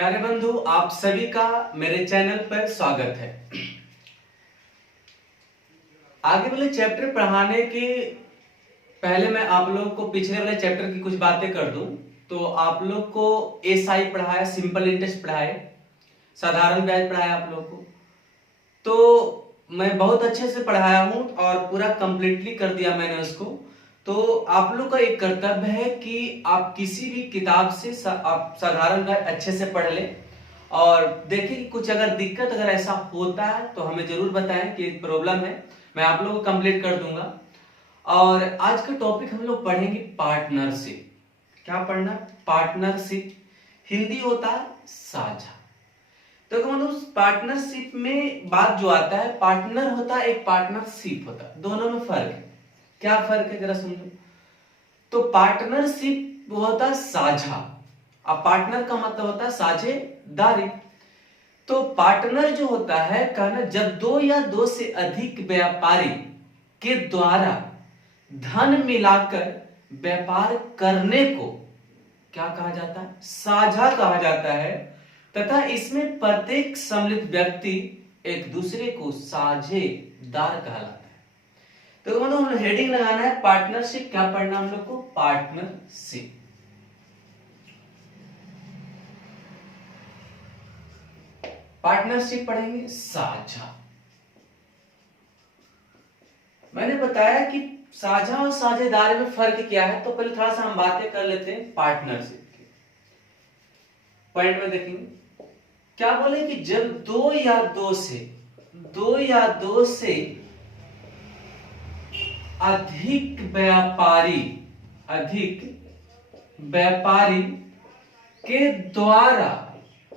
प्यारे बंधु, आप सभी का मेरे चैनल पर स्वागत है। आगे वाले चैप्टर पढ़ाने के पहले मैं आप लोगों को पिछले वाले चैप्टर की कुछ बातें कर दूं। तो आप लोग को एसआई पढ़ाया, सिंपल इंटरेस्ट पढ़ाए, साधारण ब्याज पढ़ाया आप लोग को। तो मैं बहुत अच्छे से पढ़ाया हूं और पूरा कंप्लीटली कर दिया मैंने उसको। तो आप लोग का एक कर्तव्य है कि आप किसी भी किताब से आप साधारण ब्याज अच्छे से पढ़ लें और देखें कि कुछ अगर दिक्कत अगर ऐसा होता है तो हमें जरूर बताएं कि प्रॉब्लम है, मैं आप लोगों को कंप्लीट कर दूंगा। और आज का टॉपिक हम लोग पढ़ेंगे पार्टनरशिप। क्या पढ़ना? पार्टनरशिप। हिंदी होता है साझा। तो मतलब पार्टनरशिप में बात जो आता है, पार्टनर होता है, एक पार्टनरशिप होता है, दोनों में फर्क है। क्या फर्क है जरा समझो। तो पार्टनरशिप होता है साझा, अब पार्टनर का मतलब होता है साझेदारी। तो पार्टनर जो होता है, कहना जब दो या दो से अधिक व्यापारी के द्वारा धन मिलाकर व्यापार करने को क्या कहा जाता है? साझा कहा जाता है। तथा इसमें प्रत्येक सम्मिलित व्यक्ति एक दूसरे को साझेदार कहलाता है। तो मतलब हम हेडिंग लगाना है पार्टनरशिप। क्या पढ़ना हम लोग को? पार्टनरशिप। पार्टनरशिप पढ़ेंगे साझा। मैंने बताया कि साझा और साझेदारी में फर्क क्या है, तो पहले थोड़ा सा हम बातें कर लेते हैं पार्टनरशिप की। पॉइंट में देखेंगे क्या बोले कि जब दो या दो से अधिक व्यापारी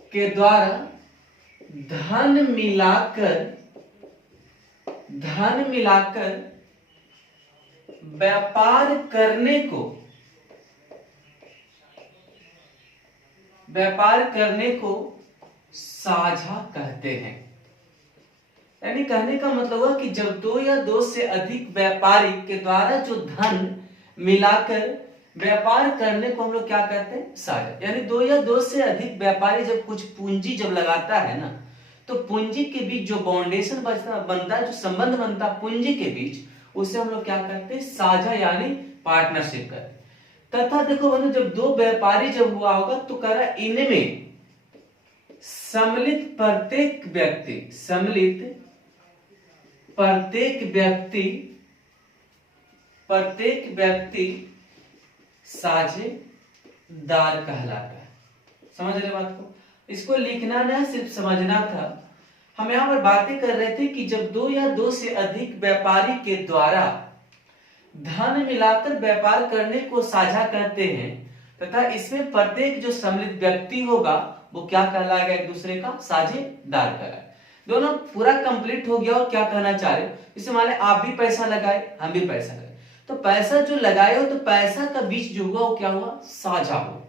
के द्वारा धन मिलाकर व्यापार करने को साझा कहते हैं। यानी कहने का मतलब हुआ कि जब दो या दो से अधिक व्यापारी के द्वारा जो धन मिलाकर व्यापार करने को हम लोग क्या कहते हैं? साझा। यानी दो या दो से अधिक व्यापारी जब कुछ पूंजी जब लगाता है ना, तो पूंजी के बीच जो बाउंडेशन बनता है, जो संबंध बनता है पूंजी के बीच, उसे हम लोग क्या करते हैं? साझा यानी पार्टनरशिप करते हैं। तथा देखो बंधु, जब दो व्यापारी जब हुआ होगा तो कह रहा इनमें सम्मिलित प्रत्येक व्यक्ति साझेदार कहलाता है। समझ रहे बात को? इसको लिखना ना, सिर्फ समझना था। हम यहां पर बातें कर रहे थे कि जब दो या दो से अधिक व्यापारी के द्वारा धन मिलाकर व्यापार करने को साझा कहते हैं, तथा इसमें प्रत्येक जो सम्मिलित व्यक्ति होगा वो क्या कहलाएगा? एक दूसरे का साझेदार कहलाएगा। दोनों पूरा कंप्लीट हो गया। और क्या कहना चाह रहे हो? जैसे मान ले आप भी पैसा लगाए, हम भी पैसा लगाए, तो पैसा जो लगाए हो तो पैसा का बीच जो हुआ वो क्या हुआ? साझा हुआ।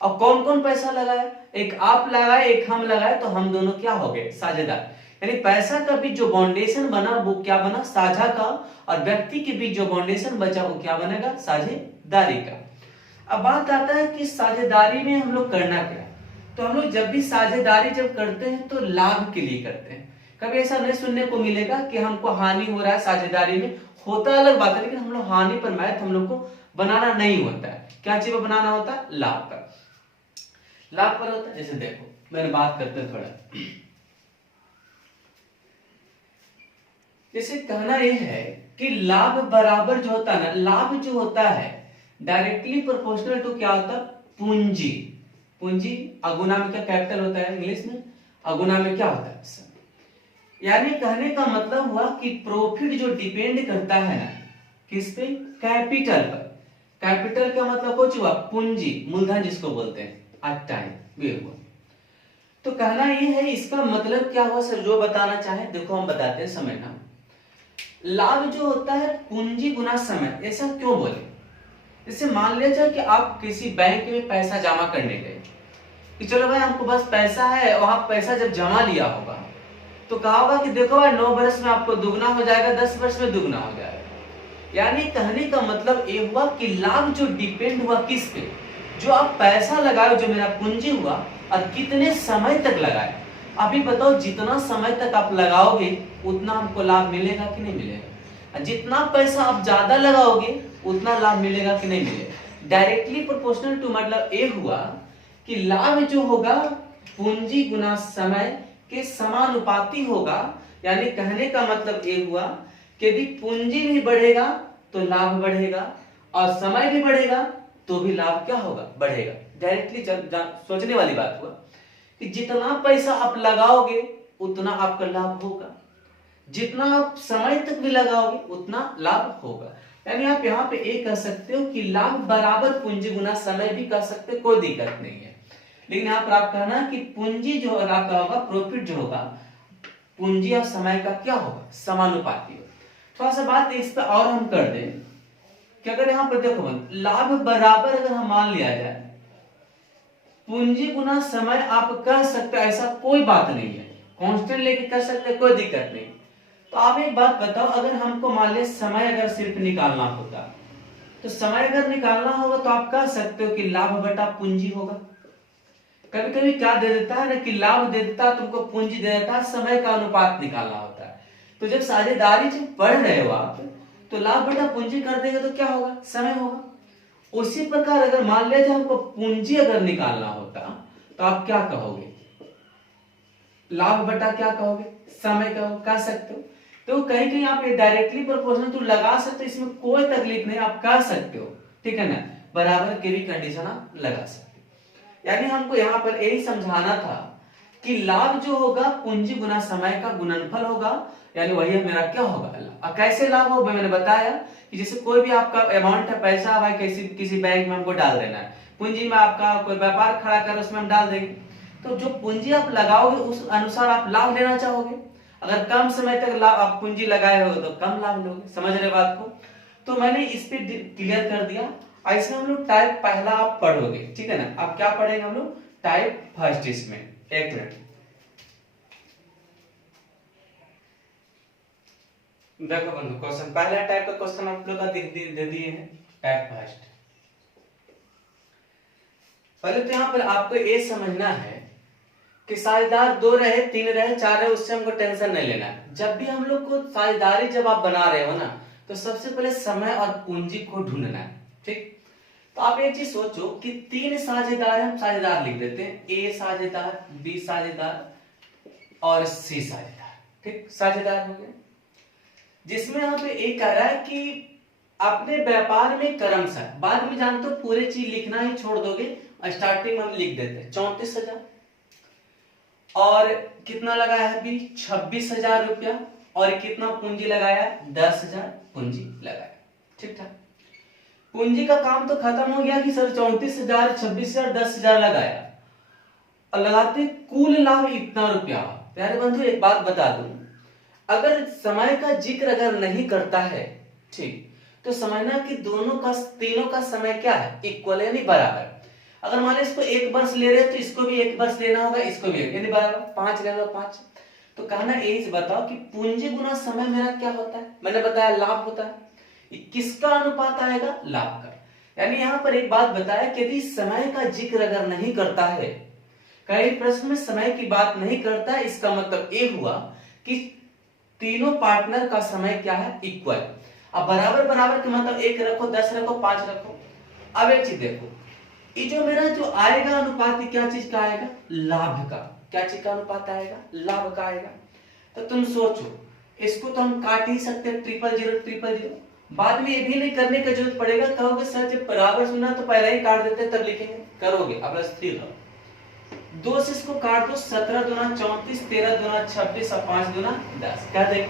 और कौन कौन पैसा लगाया? एक आप लगाए, एक हम लगाए, तो हम दोनों क्या हो गए? साझेदार। यानी पैसा का बीच जो बाउंडेशन बना वो क्या बना? साझा का। और व्यक्ति के बीच जो बाउंडेशन बचा वो क्या बनेगा? साझेदारी का। अब बात आता है कि साझेदारी में हम लोग करना क्या? तो हम लोग जब भी साझेदारी जब करते हैं तो लाभ के लिए करते हैं। कभी ऐसा नहीं सुनने को मिलेगा कि हमको हानि हो रहा है साझेदारी में। होता अलग बात है, लेकिन हम लोग हानि पर मैथ हम लोग को बनाना नहीं होता है। क्या चीज पर बनाना होता है? लाभ पर। लाभ पर होता है। जैसे देखो, मैंने बात करते हैं थोड़ा, जैसे कहना यह है कि लाभ बराबर जो होता है ना, लाभ जो होता है डायरेक्टली प्रोपोर्शनल टू क्या होता है? पूंजी। पूंजी अगुना में क्या कैपिटल होता है इंग्लिश में? अगुना में क्या होता है? यानी कहने का मतलब हुआ कि प्रॉफिट जो डिपेंड करता है ना, किस पे? कैपिटल पर। कैपिटल का मतलब कुछ हुआ? पूंजी, मूलधन जिसको बोलते हैं, एट टाइम ये हुआ। तो कहना ये है, इसका मतलब क्या हुआ सर? जो बताना चाहे देखो हम बताते हैं, समझना। लाभ जो होता है पूंजी गुना समय। ऐसा क्यों बोले? जैसे मान लिया जाए कि आप किसी बैंक में पैसा जमा करने गए कि चलो भाई हमको बस पैसा है, और आप पैसा जब जमा लिया होगा तो कहा होगा कि देखो भाई 9 वर्ष में आपको दुगना हो जाएगा, 10 वर्ष में दुगना हो जाएगा। यानी कहने का मतलब ये हुआ कि लाभ जो डिपेंड हुआ किस पे? जो आप पैसा लगाओ, जो मेरा पूंजी हुआ और कितने समय तक लगाए। अभी बताओ, जितना समय तक आप लगाओगे उतना आपको लाभ मिलेगा कि नहीं मिलेगा। जितना पैसा आप ज्यादा लगाओगे उतना लाभ मिलेगा कि नहीं मिलेगा। डायरेक्टली प्रोपोर्शनल टू मतलब ये हुआ कि लाभ जो होगा पूंजी गुना समय के समानुपाती होगा। यानी कहने का मतलब ये हुआ कि यदि पूंजी भी बढ़ेगा तो लाभ बढ़ेगा और समय भी बढ़ेगा तो भी लाभ क्या होगा, बढ़ेगा। डायरेक्टली सोचने वाली बात हुआ कि जितना पैसा आप लगाओगे उतना आपका लाभ होगा, जितना आप समय तक भी लगाओगे उतना लाभ होगा। यानी आप यहाँ पे ये कह सकते हो कि लाभ बराबर पूंजी गुना समय भी कह सकते हो, कोई दिक्कत नहीं है। लेकिन यहाँ पर आप कहना कि पूंजी जो आपका होगा, प्रॉफिट जो होगा पूंजी और समय का क्या होगा, समानुपाती होगा। थोड़ा सा बात इस पर और हम कर दें कि अगर यहाँ पर देखो लाभ बराबर अगर हम मान लिया जाए पूंजी गुना समय, आप कह सकते हैं, ऐसा कोई बात नहीं है, कांस्टेंट लेके कर सकते हैं, कोई दिक्कत नहीं। तो आप एक बात बताओ, अगर हमको मान ले समय अगर सिर्फ निकालना होता तो समय अगर निकालना होगा तो आप कह सकते हो कि लाभ बटा पूंजी होगा। कभी कभी क्या दे देता है ना कि लाभ दे देता है तुमको, पूंजी दे देता है, समय का अनुपात निकालना होता है। तो जब साझेदारी जब पढ़ रहे हो आप तो लाभ बटा पूंजी कर देंगे तो क्या होगा, समय होगा। उसी प्रकार अगर मान लिया जाए हमको पूंजी अगर निकालना होता तो आप क्या कहोगे, लाभ बटा क्या कहोगे, समय कह सकते हो। तो कहीं कहीं आप डायरेक्टली प्रोपोर्शनल तो लगा सकते हो, इसमें कोई तकलीफ नहीं, आप कह सकते हो, ठीक है ना। बराबर की भी कंडीशन आप लगा सकते हो। यानी हमको यहाँ पर यही समझाना था कि लाभ जो होगा पूंजी गुना समय का गुणनफल होगा, यानी वही मेरा क्या होगा लाभ। कैसे लाभ होगा मैंने बताया कि जैसे कोई भी आपका अमाउंट है, पैसा है, किसी बैंक में हमको डाल देना है, पूंजी में आपका कोई व्यापार खड़ा कर उसमें हम डाल देंगे, तो जो पूंजी आप लगाओगे उस अनुसार आप लाभ लेना चाहोगे। अगर कम समय तक लाभ आप पूंजी लगाए हो तो कम लाभ लोगे, समझ रहे बात को। तो मैंने इस पे क्लियर कर दिया। ऐसे हम लोग टाइप पहला आप पढ़ोगे, ठीक है ना। आप क्या पढ़ेंगे हम लोग, टाइप फर्स्ट। इसमें एक मिनट देखो बंधु, क्वेश्चन पहला टाइप का क्वेश्चन आप लोग का दे दिए हैं, टाइप फर्स्ट। पहले तो यहाँ पर आपको ये समझना है कि साझेदार 2 रहे, 3 रहे, 4 रहे, उससे हमको टेंशन नहीं लेना है। जब भी हम लोग को साझेदारी जब आप बना रहे हो ना तो सबसे पहले समय और पूंजी को ढूंढना है, ठीक। तो आप एक चीज सोचो कि 3 साझेदार हम साझेदार लिख देते हैं, ए साझेदार, बी साझेदार और सी साझेदार, ठीक, साझेदार हो गए। जिसमें यहाँ पे एक कह रहा है कि अपने व्यापार में क्रमशः, बाद में जानते हो पूरी चीज लिखना ही छोड़ दोगे, स्टार्टिंग में हम लिख देते हैं 34,000 और कितना लगाया है अभी 26,000 रुपया, और कितना पूंजी लगाया 10,000 पूंजी लगाया, ठीक ठाक। पूंजी का काम तो खत्म हो गया कि सर 34,000, 26,000, 10,000 लगाया और लगाते कुल लाभ इतना रुपया। प्यारे बंधु एक बात बता दूं, अगर समय का जिक्र अगर नहीं करता है, ठीक, तो समझना कि दोनों का, तीनों का समय क्या है, इक्वल यानी बराबर। अगर मान लो इसको 1 वर्ष ले रहे हो तो इसको भी 1 वर्ष लेना होगा, इसको भी यानी बराबर 5 ले लो 5। तो कहना यही बताओ कि पूंजी गुना समय मेरा क्या होता है, मैंने बताया लाभ होता है। किसका अनुपात आएगा, लाभ का। यानी यहाँ पर एक बात बताया कि यदि समय का जिक्र अगर नहीं करता है, कई प्रश्न में समय की बात नहीं करता है, इसका मतलब ये हुआ कि तीनों पार्टनर का समय क्या है, इक्वल। अब बराबर बराबर के मतलब 1 रखो, 10 रखो, 5 रखो। अब एक चीज देखो, ये जो मेरा जो आएगा अनुपात, क्या चीज का आएगा, लाभ का। क्या चीज का अनुपात आएगा, लाभ का आएगा। तो तुम सोचो, इसको तो हम काट ही सकते हैं, 0000000। बाद में ये भी नहीं करने की जरूरत पड़ेगा, कहोगे सर जब बराबर सुना तो पहले ही काट देते तब लिखेंगे, करोगे। अब स्थिर रहो, 2 से इसको काट दो, 17 दूना 34, 13 दूना 26 और 5 दूना 10, कह देंगे।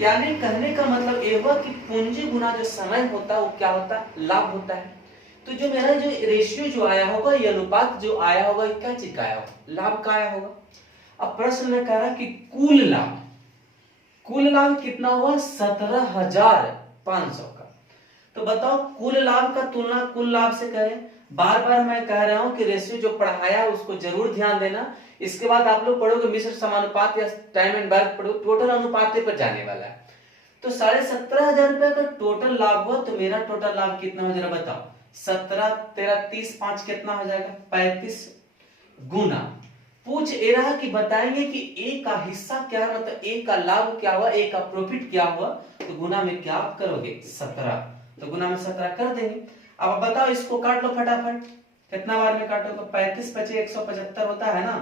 यानी कहने का मतलब ये हुआ कि पूंजी गुना जो समय होता है वो क्या होता है, लाभ होता है। तो जो मेरा जो रेशियो जो आया होगा, ये अनुपात जो आया होगा, क्या चीज का आया होगा, लाभ का आया होगा। अब प्रश्न में कह रहा कि कुल लाभ, कुल लाभ कितना हुआ, 17,500 का। तो बताओ कुल लाभ का तुलना कुल लाभ से करें। बार बार मैं कह रहा हूं कि रेशियो जो पढ़ाया उसको जरूर ध्यान देना। इसके बाद आप लोग पढ़ोगे मिश्र समानुपात या टाइम एंड वर्क पढ़ो, टोटल अनुपात पर जाने वाला है। तो 17,500 रुपए का टोटल लाभ हुआ, तो मेरा टोटल लाभ कितना हो जरा बताओ, 17, 13, 30, 5 कितना हो जाएगा, 35। गुना। पूछ ए रहा कि बताएंगे कि ए का हिस्सा क्या है, मतलब ए का लाभ क्या हुआ, ए का प्रॉफिट क्या हुआ, तो गुना में क्या आप करोगे 17, तो गुना में 17 कर देंगे। अब बताओ इसको काट लो फटाफट, कितना बार में काटो, तो 35 पचे 175 होता है ना,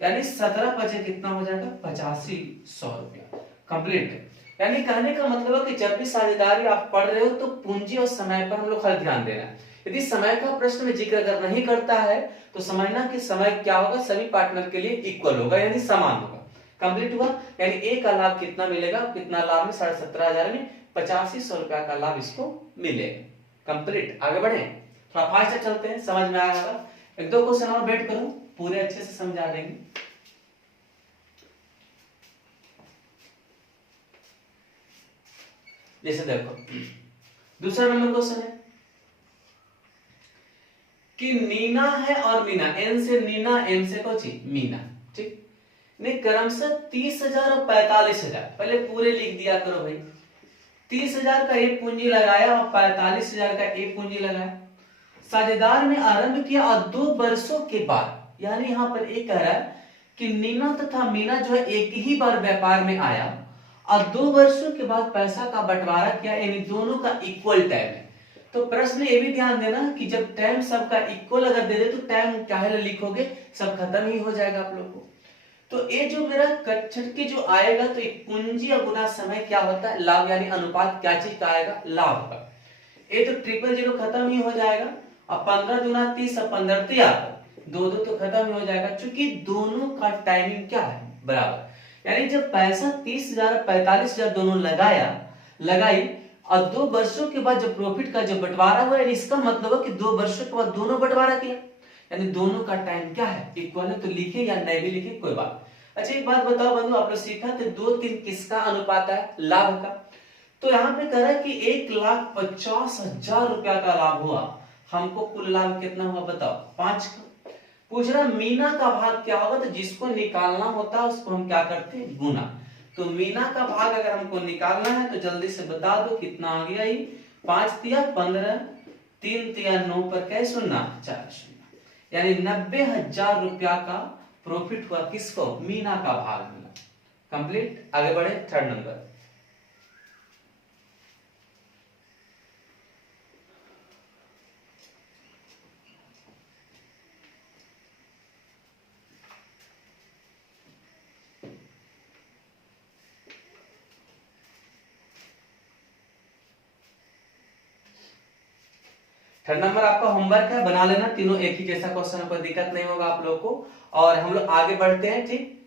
यानी 17 पचे कितना हो जाएगा 8500 रुपया कंप्लीट। यानी कहने का मतलब है कि जब भी साझेदारी आप पढ़ रहे हो तो पूंजी और समय पर हम लोग खाली ध्यान देना है। यदि समय का प्रश्न में जिक्र अगर नहीं करता है तो समझना कि समय क्या होगा, सभी पार्टनर के लिए इक्वल होगा यानी समान होगा। कंप्लीट हुआ, यानी ए का लाभ कितना मिलेगा, कितना लाभ में 17,500 में 8500 रुपया का लाभ इसको मिलेगा। कंप्लीट, आगे बढ़े, थोड़ा फास्ट चलते हैं, समझ में आया होगा। एक दो क्वेश्चन और वेट करो, पूरे अच्छे से समझा देंगे। जैसे देखो दूसरा नंबर क्वेश्चन है कि नीना है और मीना, एन से नीना, एम से कोची मीना, ठीक, नहीं क्रमशः 30,000 और 45,000, पहले पूरे लिख दिया करो भाई। 30,000 का एक पूंजी लगाया और 45,000 का एक पूंजी लगाया, साझेदार ने आरंभ किया और 2 वर्षों के बाद, यानी यहां पर एक कह रहा है कि नीना तथा मीना जो है एक ही बार व्यापार में आया और 2 वर्षों के बाद पैसा का बंटवारा किया, यानी दोनों का इक्वल टाइम है। तो प्रश्न ये भी ध्यान देना कि जब टाइम सबका इक्वल अगर दे दे तो टाइम क्या लिखोगे, सब खत्म ही हो जाएगा आप लोग को। तो ये जो मेरा कक्षक के जो आएगा तो एक पूंजी और गुना समय क्या होता है लाभ, यानी अनुपात क्या चीज का आएगा, लाभ का। ये तो 000 खत्म ही हो जाएगा और 15 दूना 30 और 15 तिहत्तर, दो दो तो खत्म ही हो जाएगा, क्योंकि दोनों का टाइमिंग क्या है बराबर। यानी जब पैसा 30,000 45,000 दोनों लगाई और 2 वर्षों के बाद जब प्रॉफिट का जो बंटवारा हुआ, इसका मतलब है कि 2 वर्षों के बाद दोनों बंटवारा किया, यानी दोनों का टाइम क्या है इक्वल है, तो लिखे या नहीं भी लिखे कोई बात। अच्छा एक बात बताओ बंधु, आप लोग सीखा थे 2-3 किसका अनुपात है, लाभ का। तो यहाँ पे कह रहा है कि 1,50,000 रुपया का लाभ हुआ, हमको कुल लाभ कितना हुआ बताओ 5 का। पूछ रहा मीना का भाग क्या होगा, तो जिसको निकालना होता है उसको हम क्या करते हैं गुना। तो मीना का भाग अगर हमको निकालना है तो जल्दी से बता दो कितना आ गया, 5 तिया 15, 3 तिया 9 पर क्या सुनना 4 शून्य, यानी 90,000 रुपया का प्रॉफिट हुआ, किसको, मीना का भाग मिला। कंप्लीट, आगे बढ़े थर्ड नंबर। थर्ड नंबर आपका होमवर्क है, बना लेना, तीनों एक ही जैसा क्वेश्चन है, कोई दिक्कत नहीं होगा आप लोग को। और हम लोग आगे बढ़ते हैं, ठीक।